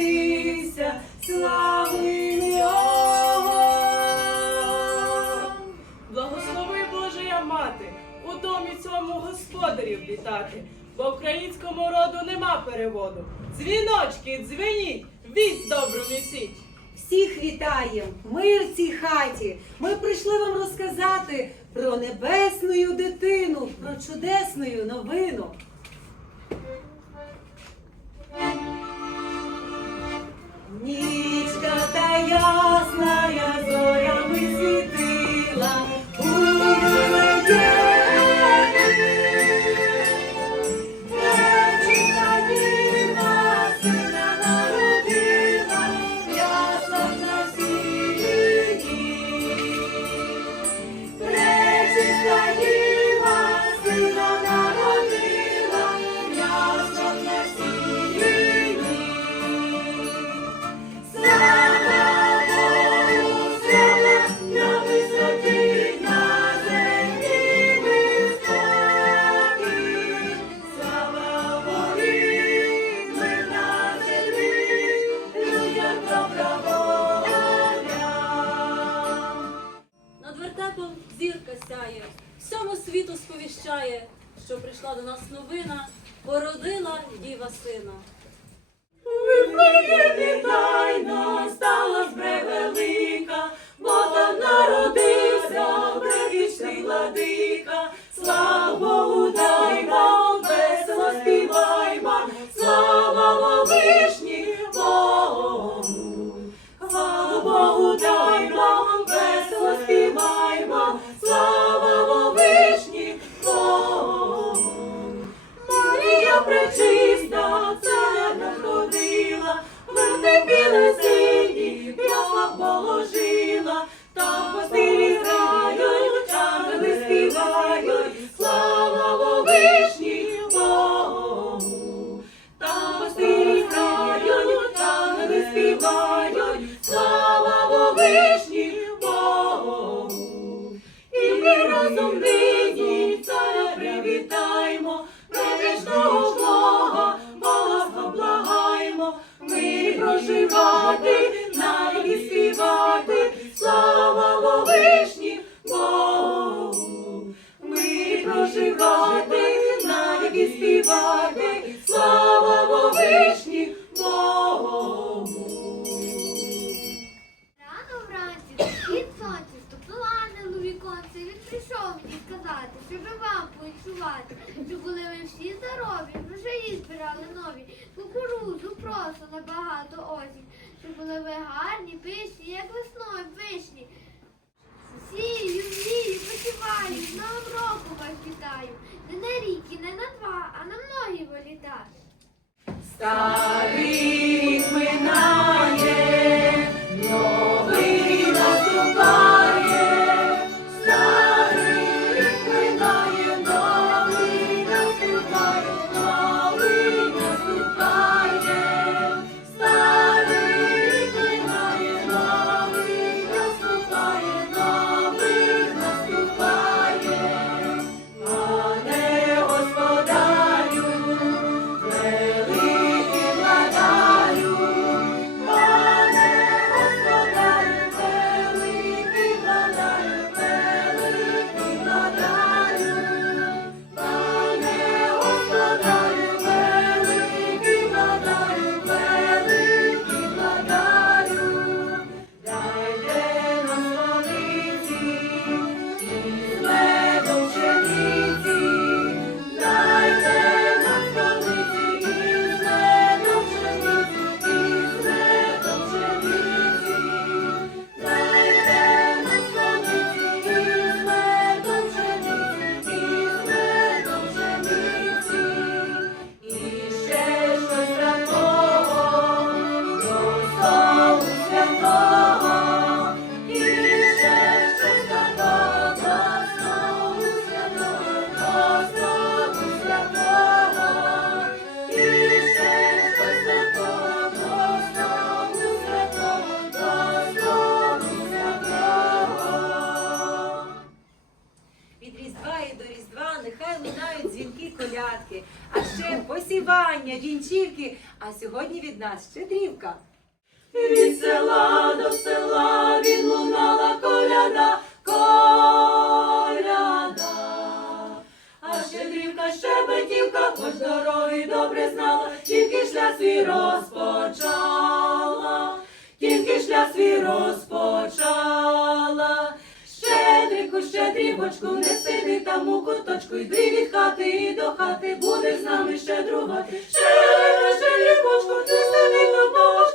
Його, славим Його. Благослови Божия мати, у домі цьому господарів вітати, бо українському роду нема переводу. Дзвіночки, дзвеніть, вість добру несіть. Всіх вітаєм, мир цій хаті. Ми прийшли вам розказати про небесну дитину, про чудесну новину. Нічка та ясна зорями світила до нас новина, породила діва сина. Вифлеємі тайна стала превелика, бо там народився предвічний владика. Слава Богу, даймо, весело співаймо, там постилі грають, ангели співають, слава вишні Богу. Там постилі грають, ангели співають, слава вишні Богу. І ми разом нині царя привітаймо, предвічного Бога, Бога ми проживати, навіки співати, співати, слава вишні Богу. Рано вранці схід сонця ступнула ангел у віконце. Він прийшов мені сказати, щоб вам поінчувати, щоб були ви всі здорові, врожаї збирали нові, кукурузу, просо на багато осінь, щоб були ви гарні, пишні, як весною вишні. Сію, вію, почуваю, з новим роком вас вітаю. Не на рік і не на два, а на многі волітати. Старий посівання, вінчівки, а сьогодні від нас щедрівка. Від села до села відлунала коляда, коляда. А щедрівка, щебетівка, хоч дороги добре знала, тільки шлях свій розпочала, тільки шлях свій розпочала. Щедрику, щедрівочку, не сиди там у куточку, йди від хати і до хати, будеш з нами щедрувати. Ще, ще, не сиди ти у куточку,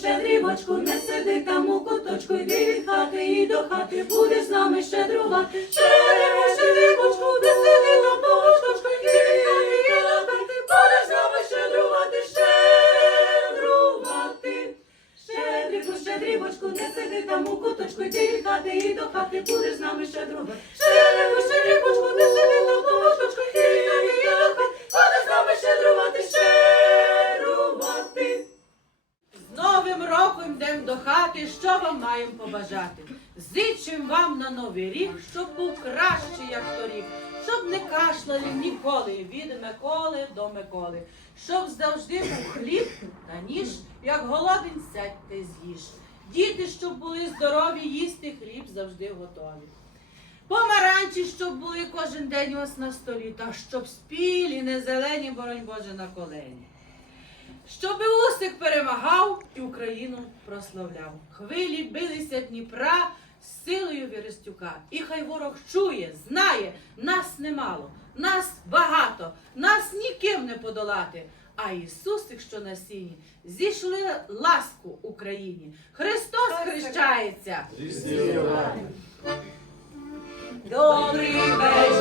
щедрівочку, не сиди там у куточку, йди від хати і до хати, будеш з нами щедрувати. Щедрику, щедрівочку, не сиди там у куточку, йди від хати і до хати, будеш з нами щедрувати, щедрувати. Щедрівку, щедрівочку, не сиди там у куточку, йди від хати і до хати, будеш з нами щедрувати. Щедрівку, щедрівочку, не сиди Новим йдемо до хати, що вам маємо побажати? Зичим вам на новий рік, щоб був кращий, як торік, щоб не кашляли ніколи від Миколи до Миколи, щоб завжди був хліб та ніж, як голоден сядьте з'їж. Діти, щоб були здорові, їсти хліб завжди готові. Помаранчі, щоб були кожен день у вас на столі, та щоб спілі, не зелені, боронь Боже, на колені. Щоби Усик перемагав і Україну прославляв. Хвилі билися Дніпра з силою Віростюка. І хай ворог чує, знає, нас немало, нас багато, нас ніким не подолати. А Ісусик, що на сіні, зійшли ласку Україні. Христос хрещається. Добрий вечір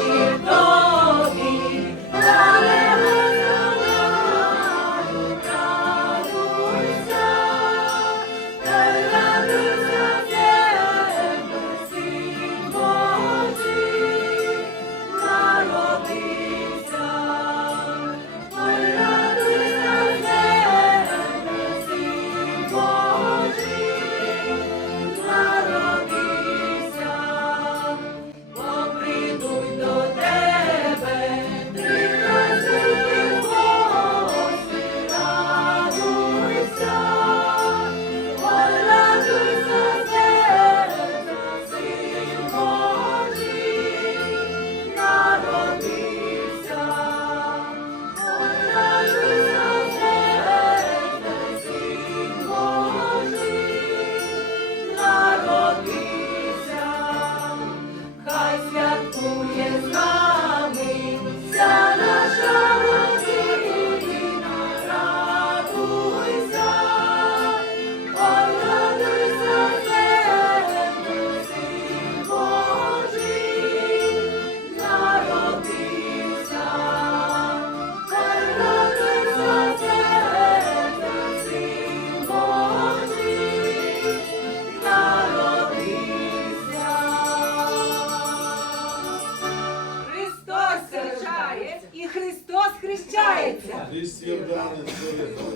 хрещає і Христос